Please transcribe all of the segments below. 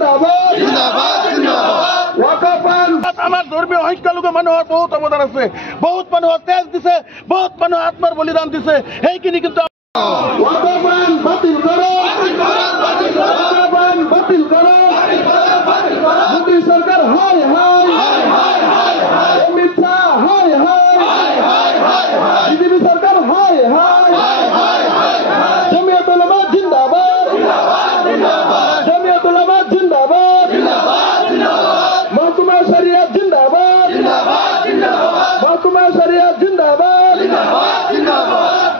জিন্দাবাদ জিন্দাবাদ জিন্দাবাদ ওয়াকফ আইন আমাৰ ধৰ্মীয় সংখ্যালঘু মানুহৰ বহুত অৱদান আছে, বহুত মানুহৰ তেজ দিছে, বহুত মানুহ আত্মাৰ বলিদান দিছে। সেইখিনি কিন্তু ওয়াকফ আইন বাতিল করো, ওয়াকফ আইন বাতিল করো। মোদী সরকার হায় হায়, অমিত শাহ হায় হায়, বিজেপি সরকার হায় হায়, জমিয়ত উলামা জিন্দাবাদ, জমিয়ত উলামা জিন্দাবাদ, মহকুমা শরিয়া জিন্দাবাদ, মহকুমা শরিয়া জিন্দাবাদ,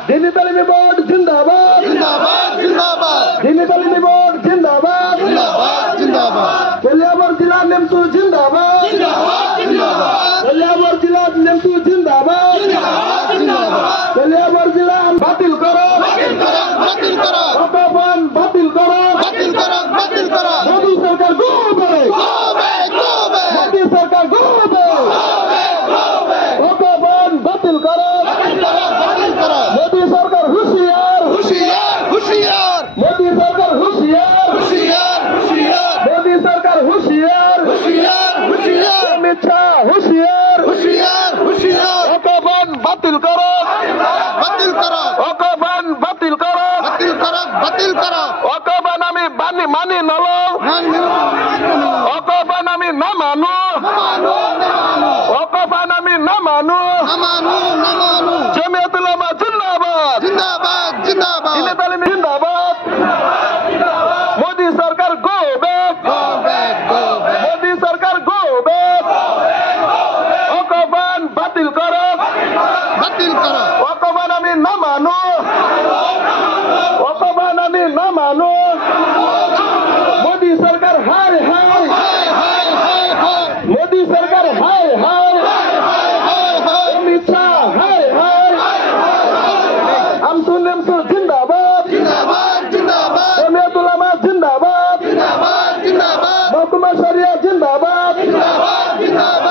দিনী তালিমি বোর্ড জিন্দাবাদ, দিনী তালিমি বোর্ড জিন্দাবাদ, কলিয়াবর জেলা নেমসু জিন্দাবাদ, কলিয়াবর জেলা নেমসু জিন্দাবাদ, কলিয়াবর জেলা বাতিল করো, ওয়াকফ আইন বাতিল করো, মোদী সরকার গোবে, মোদী সরকার গোবে, ওয়াকফ আইন বাতিল করো, মোদী সরকার হুঁশিয়ার, মোদী সরকার হুঁশিয়ার, মোদী সরকার হুঁশিয়ার, অমিত শাহ হুঁশিয়ার, ওয়াকফ আইন বাতিল করো, ওয়াকফ আইন বাতিল করো, ওয়াকফ আইন আমি মানি নলো, ওয়াকফ আইন আমি না মানো, ওয়াকফ আইন আমি না মানো। জমিয়ত উলামা জিন্দাবাদ, দিনী তালিমি জিন্দাবাদ, মোদী সরকার গো ব্যাক, মোদী সরকার গো ব্যাক, ওয়াকফ আইন বাতিল করো, ওয়াকফ আইন আমি না মানো, ওয়াকফ আইন আমি না মানো। মোদী সরকার হায় হায়, মোদী সরকার হায় হায়, অমিত শাহ হায় হায়, আমসু নেমসু জিন্দাবাদ, জমিয়ত উলামা জিন্দাবাদ, মহকুমা শরিয়া জিন্দাবাদ,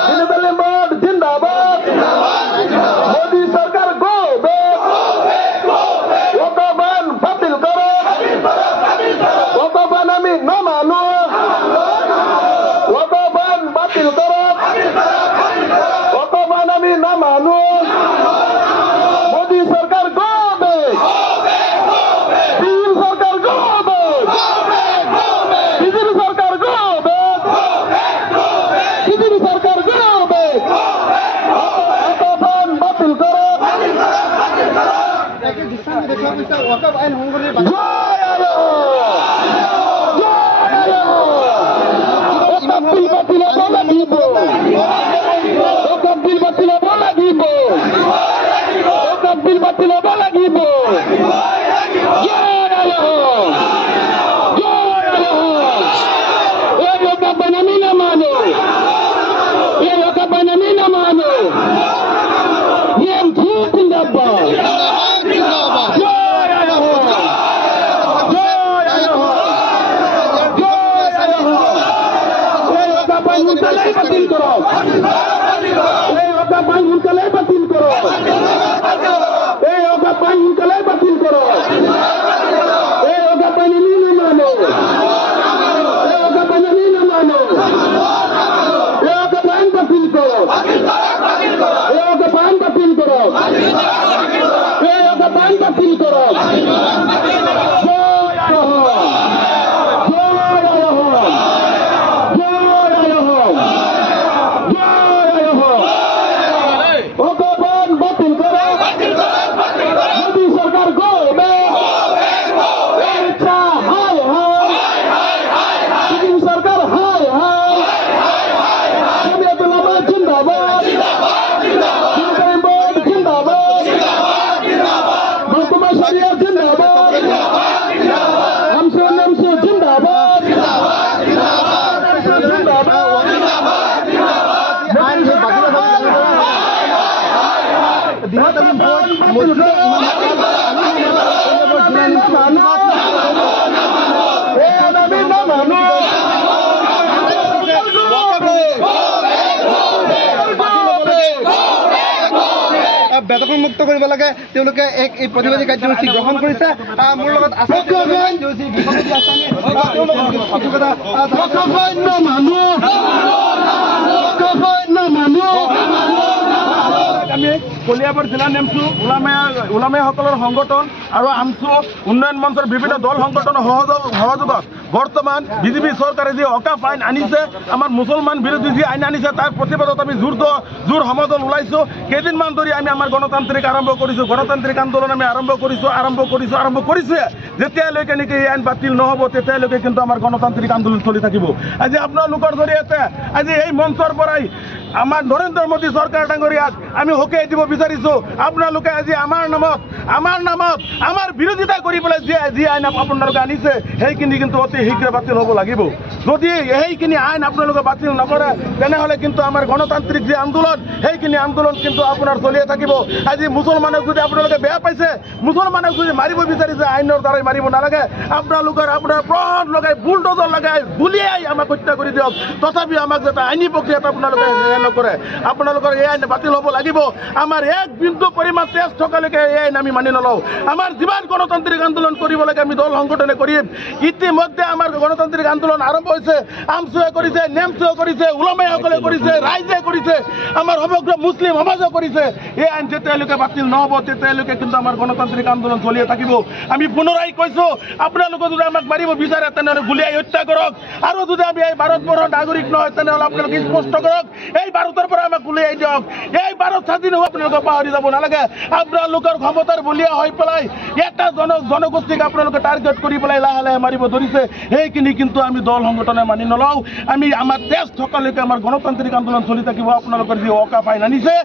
দিনী তালিম বোর্ড জিন্দাবাদ, মোদী সরকার গো ব্যাক, ওয়াকফ আইন বাতিল করো, ওয়াকফ আইন আমি না মানো, ওয়াকফ আইন বাতিল করো, ওয়াকফ আইন আমি না মানো। মোদী সরকার গো ব্যাক, বিজেপি সরকার গো ব্যাক, বিজেপি সরকার গো ব্যাক, বিজেপি সরকার গো ব্যাক, ওয়াকফ আইন বাতিল করো। জয় আল্লাহ, জয় আল্লাহ। ওয়াকফ বিল বাতিল হব লাগিব, ওয়াকফ বিল বাতিল হব লাগিব, ওয়াকফ বিল বাতিল হব লাগিব। জয় আল্লাহ, জয় আল্লাহ। এই ওয়াকফ আইন আমি না মানো, এই ওয়াকফ আইন আমি না মানো। EMT জিন্দাবাদ, জয় আল্লাহ, জয় আল্লাহ, জয় আল্লাহ। এই ওয়াকফ আইন হুনকালে বাতিল করো, এই ওয়াকফ আইন হুনকালে বাতিল করো, এই ওয়াকফ আইন হুনকালে বাতিল করো, এই ওয়াকফ আইন আমি না মানো, এই ওয়াকফ আইন আমি না মানো। এই ওয়াকফ আইন বাতিল করো, এই ওয়াকফ আইন বাতিল করো, এই ওয়াকফ আইন বাতিল করো। জয় আল্লাহ, জয় আল্লাহ, জয় আল্লাহ, জয় আল্লাহ। ওয়াকফ আইন বাতিল করো, মোদী সরকার গো ব্যাক, অমিত শাহ হায় হায়, বিজেপি সরকার হায় হায়, জমিয়ত উলামা জিন্দাবাদ, দিনী তালিম বোর্ড জিন্দাবাদ, মহকুমা শরিয়া জিন্দাবাদ, আমসু নেমসু জিন্দাবাদ, জিন্দাবাদ। বেদখলমুক্ত কৰিব লাগে তেওঁলোকে এই প্ৰতিবাদী কাৰ্যসূচী গ্ৰহণ কৰিছে মোৰ লগত আছে আমি কলিয়াবৰ জিলা নেমচু ওলামাসকলৰ সংগঠন আৰু আমচু উন্নয়ন মঞ্চৰ বিভিন্ন দল সংগঠনৰ সহযোগত বৰ্তমান বিজেপি চৰকাৰে যি অকাফ আইন আনিছে আমাৰ মুছলমান বিৰোধী যি আইন আনিছে তাৰ প্ৰতিবাদত আমি জোৰ সমদল ওলাইছোঁ কেইদিনমান ধৰি আমি আমাৰ গণতান্ত্ৰিক গণতান্ত্ৰিক আন্দোলন আমি আৰম্ভ কৰিছোঁৱে যেতিয়ালৈকে নেকি এই আইন বাতিল নহ'ব তেতিয়ালৈকে কিন্তু আমাৰ গণতান্ত্ৰিক আন্দোলন চলি থাকিব আজি আপোনালোকৰ জৰিয়তে আজি এই মঞ্চৰ পৰাই আমাৰ নৰেন্দ্ৰ মোদী চৰকাৰ ডাঙৰীয়াক আমি সকীয়াই দিব বিচাৰিছোঁ আপোনালোকে আজি আমাৰ নামত আমাৰ বিৰোধিতা কৰি পেলাই যি আইন আপোনালোকে আনিছে সেইখিনি কিন্তু অতি শীঘ্ৰে বাতিল হ'ব লাগিব যদি সেইখিনি আইন আপোনালোকে বাতিল নকৰে তেনেহ'লে কিন্তু আমাৰ গণতান্ত্ৰিক যি আন্দোলন সেইখিনি আন্দোলন কিন্তু আপোনাৰ চলিয়ে থাকিব আজি মুছলমানক যদি আপোনালোকে বেয়া পাইছে মুছলমানক যদি মাৰিব বিচাৰিছে আইনৰ দ্বাৰাই মাৰিব নালাগে আপোনাৰ প্ৰাণ লগাই বুলডোজাৰ লগাই গুলিয়াই আমাক হত্যা কৰি দিয়ক তথাপিও আমাক যাতে আইনী প্ৰক্ৰিয়াত আপোনালোকে নকৰে আপোনালোকৰ এই আইন বাতিল হ'ব লাগিব আমাৰ এক বিন্দু পৰিমাণ তেজ থকালৈকে এই আইন আমি মানি নলওঁ আমাৰ যিমান গণতান্ত্ৰিক আন্দোলন কৰিব লাগে আমি দল সংগঠনে কৰিম ইতিমধ্যে আমাৰ গণতান্ত্ৰিক আন্দোলন আৰম্ভ হৈছে আমচুৱে কৰিছে নেমচুৱে কৰিছে ওলামাসকলে কৰিছে ৰাইজে কৰিছে আমাৰ সমগ্ৰ মুছলিম সমাজে কৰিছে এই আইন যেতিয়ালৈকে বাতিল নহ'ব তেতিয়ালৈকে কিন্তু আমাৰ গণতান্ত্ৰিক আন্দোলন চলিয়ে থাকিব আমি পুনৰাই কৈছোঁ আপোনালোকে যদি আমাক মাৰিব বিচাৰে তেনেহ'লে গুলিয়াই হত্যা কৰক আৰু যদি আমি এই ভাৰতবৰ্ষৰ নাগৰিক নহয় তেনেহ'লে আপোনালোকে স্পষ্ট কৰক এই ভাৰতৰ পৰা আমাক গুলিয়াই দিয়ক এই ভাৰত স্বাধীন হোৱা আপোনালোকে পাহৰি যাব নালাগে আপোনালোকৰ ক্ষমতাৰ বলীয়া হৈ পেলাই এটা জনগোষ্ঠীক আপোনালোকে টাৰ্গেট কৰি পেলাই লাহে লাহে মাৰিব ধৰিছে সেইখিনি কিন্তু আমি দল সংগঠনে মানি নলওঁ আমি আমাৰ তেজ থকালৈকে আমাৰ গণতান্ত্ৰিক আন্দোলন চলি থাকিব আপোনালোকৰ যি অকাফ আইন আনিছে